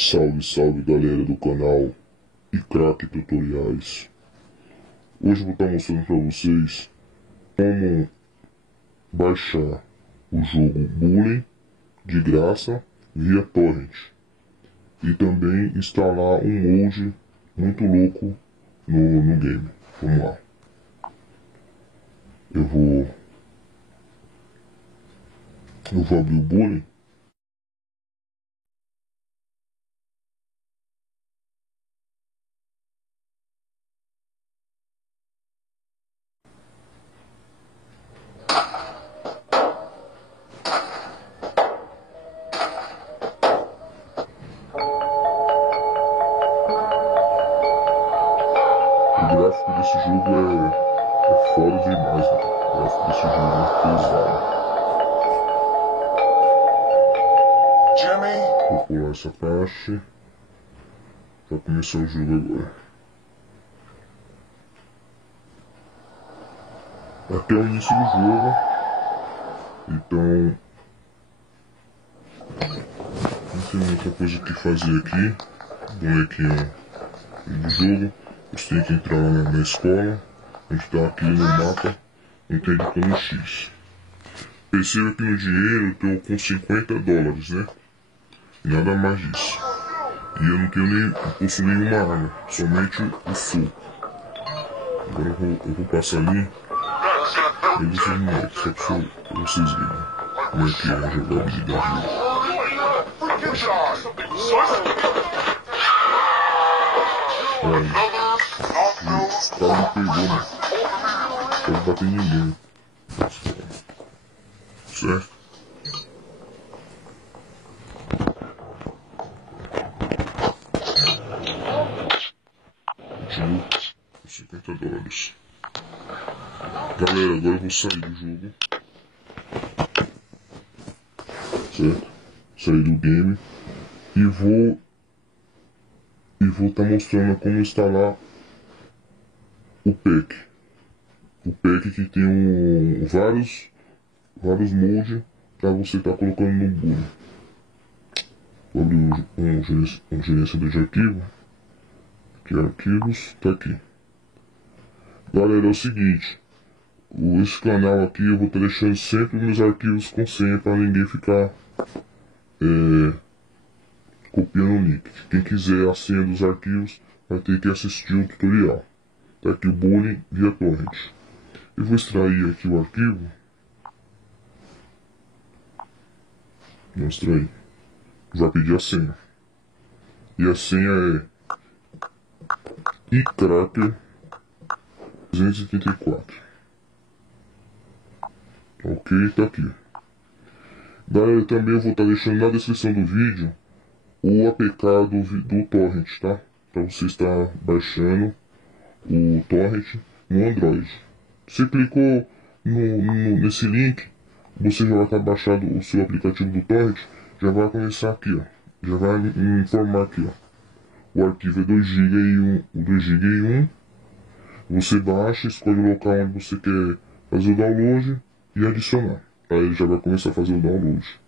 Salve, salve galera do canal iCrack Tutoriais. Hoje eu vou estar mostrando para vocês como baixar o jogo Bully de graça via torrent e também instalar um mod muito louco no game. Vamos lá. Eu vou abrir o Bully. O gráfico desse jogo é foda demais, né? O gráfico desse jogo é pesado. Vou pular essa parte para começar o jogo agora. Até o início do jogo, então não tem muita coisa que fazer aqui. Bonequinho do jogo, você tem que entrar lá na escola, a gente tá aqui no mapa, clicando no X. Perceba que no dinheiro eu tô com $50, né? E nada mais disso. E eu não possuo nenhuma arma, somente o soco. Agora eu vou passar ali. Eles vão morrer, só pra vocês verem como é que é a jogabilidade dele. Olha, o cara me pegou, né? Não pode bater em ninguém. Certo? Continua com $50. Galera, agora eu vou sair do jogo. Certo? Sair do game. E vou estar mostrando como instalar o pack. O pack que tem vários mods para você estar colocando no Bully. Vou abrir um gerenciador de arquivo. Aqui, arquivos, tá aqui. Galera, é o seguinte. Esse canal aqui eu vou estar deixando sempre meus arquivos com senha para ninguém ficar copiando o link. Quem quiser a senha dos arquivos vai ter que assistir o tutorial. Tá aqui o Bully via torrent. Eu vou extrair aqui o arquivo. Vou extrair. Vai pedir a senha. E a senha é iCracker 284. Ok, tá aqui. Galera, também eu vou estar deixando na descrição do vídeo o APK do torrent, tá? Para você estar baixando o torrent no Android. Você clicou nesse link, você já vai estar baixando o seu aplicativo do torrent, já vai começar aqui, ó. Já vai me informar aqui, ó. O arquivo é 2 GB e 1. Você baixa, escolhe o local onde você quer fazer o download e adicionar. Aí ele já vai começar a fazer o download.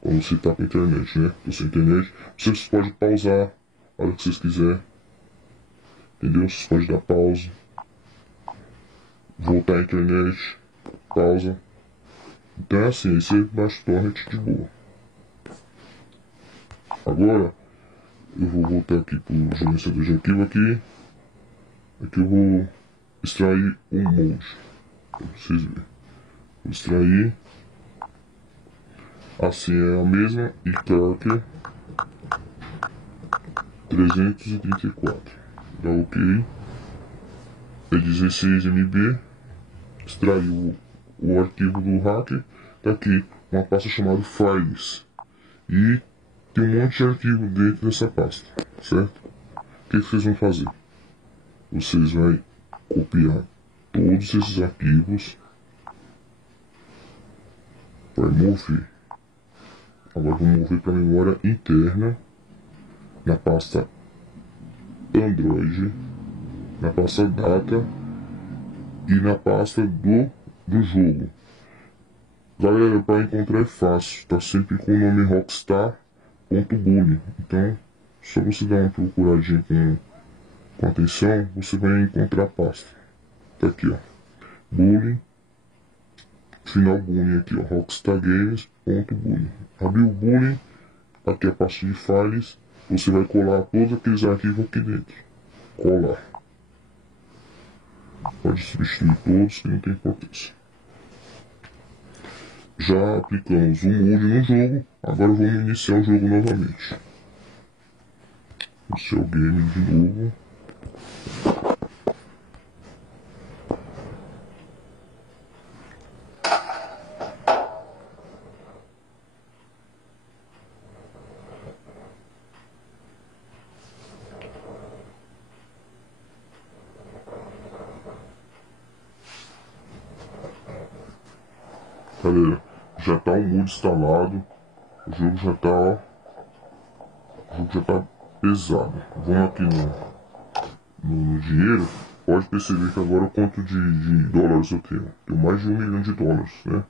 Quando você está com a internet, né? Com a internet, vocês podem pausar a hora que vocês quiserem. Entendeu? Vocês podem dar pausa. Voltar à internet. Pausa. Então é assim, aí você baixa o torrent de boa. Agora, eu vou voltar aqui para o gerenciador de arquivo aqui. Aqui eu vou extrair um mod. Para vocês verem. Vou extrair. Assim é a mesma iCracker 334. Dá ok. É 16 MB. Extraiu o arquivo do hacker. Tá aqui uma pasta chamada Files. E tem um monte de arquivo dentro dessa pasta. Certo? O que vocês vão fazer? Vocês vão copiar todos esses arquivos. Vai mover. Agora vou mover para a memória interna, na pasta Android, na pasta Data e na pasta do jogo. Galera, para encontrar é fácil, tá sempre com o nome Rockstar.bully. Então Só você dar uma procuradinha com atenção, você vai encontrar a pasta. Tá aqui, ó. Bullying. Final bullying aqui, ó. rockstargames.bullying. Abriu o bullying. Aqui a pasta de files. Você vai colar todos aqueles arquivos aqui dentro. Colar. Pode substituir todos que não tem importância. Já aplicamos o mood no jogo. Agora vamos iniciar o jogo novamente. Iniciar o game de novo. Galera, já tá o mood instalado. O jogo já tá, ó. O jogo já tá pesado. Vamos aqui no dinheiro. Pode perceber que agora quanto de dólares eu tenho. Tenho mais de 1 milhão de dólares, né?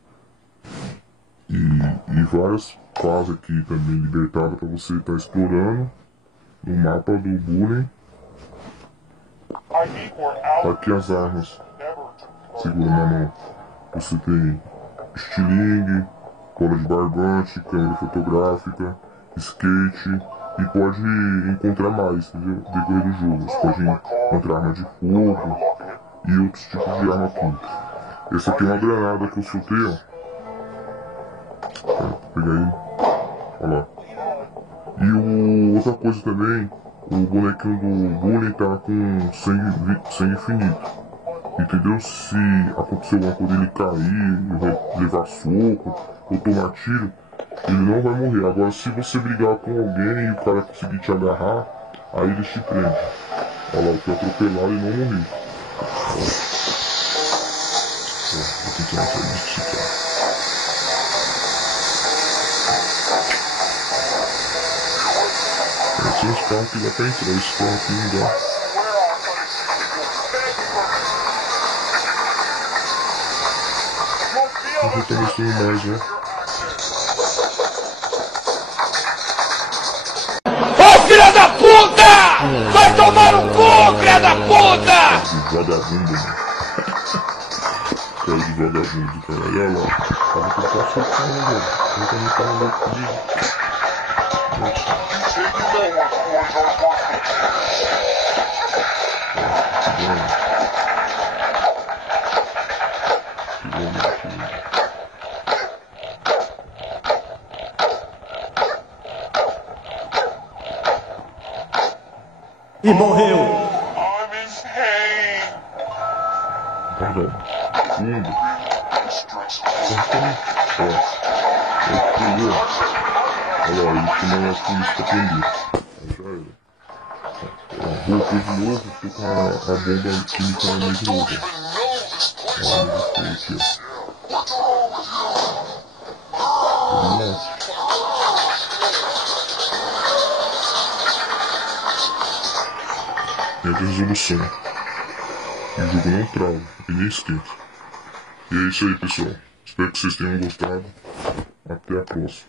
E várias fases aqui também libertadas para você estar explorando. No mapa do bullying. Aqui as armas. Segura na mão. Você tem estilingue, cola de barbante, câmera fotográfica, skate e pode encontrar mais, entendeu? Decorrer do jogo. Você pode encontrar arma de fogo e outros tipos de arma aqui. Essa aqui é uma granada que eu soltei, ó. Pegar aí. Olha lá. E outra coisa também, o bonequinho do bullying tá com sangue infinito. Entendeu? Se acontecer alguma coisa, ele cair, levar soco ou tomar tiro, ele não vai morrer. Agora, se você brigar com alguém e o cara conseguir te agarrar, aí ele te prende. Olha lá, eu fui atropelado e não morri. Vou tentar sair disso, cara. Tem uns carros que dá pra entrar, esse carro aqui não dá. Eu vou começando mais, né? Ô filha da puta! Vai tomar no cu, filha da puta! De vagabundo, mano. Cara de vagabundo, cara. Olha lá. Tava com o passo aqui, né, velho? Eu também tava louco de... E morreu. Perdão. Fundo. Olha lá, ele chamou a polícia pra prender. Aí já era. Voltou de novo, tô com a bomba química na mão de novo. Olha, ele foi aqui, ó. Nossa. E a resolução. O jogo não trava, e nem esquenta. E é isso aí, pessoal. Espero que vocês tenham gostado. Até a próxima.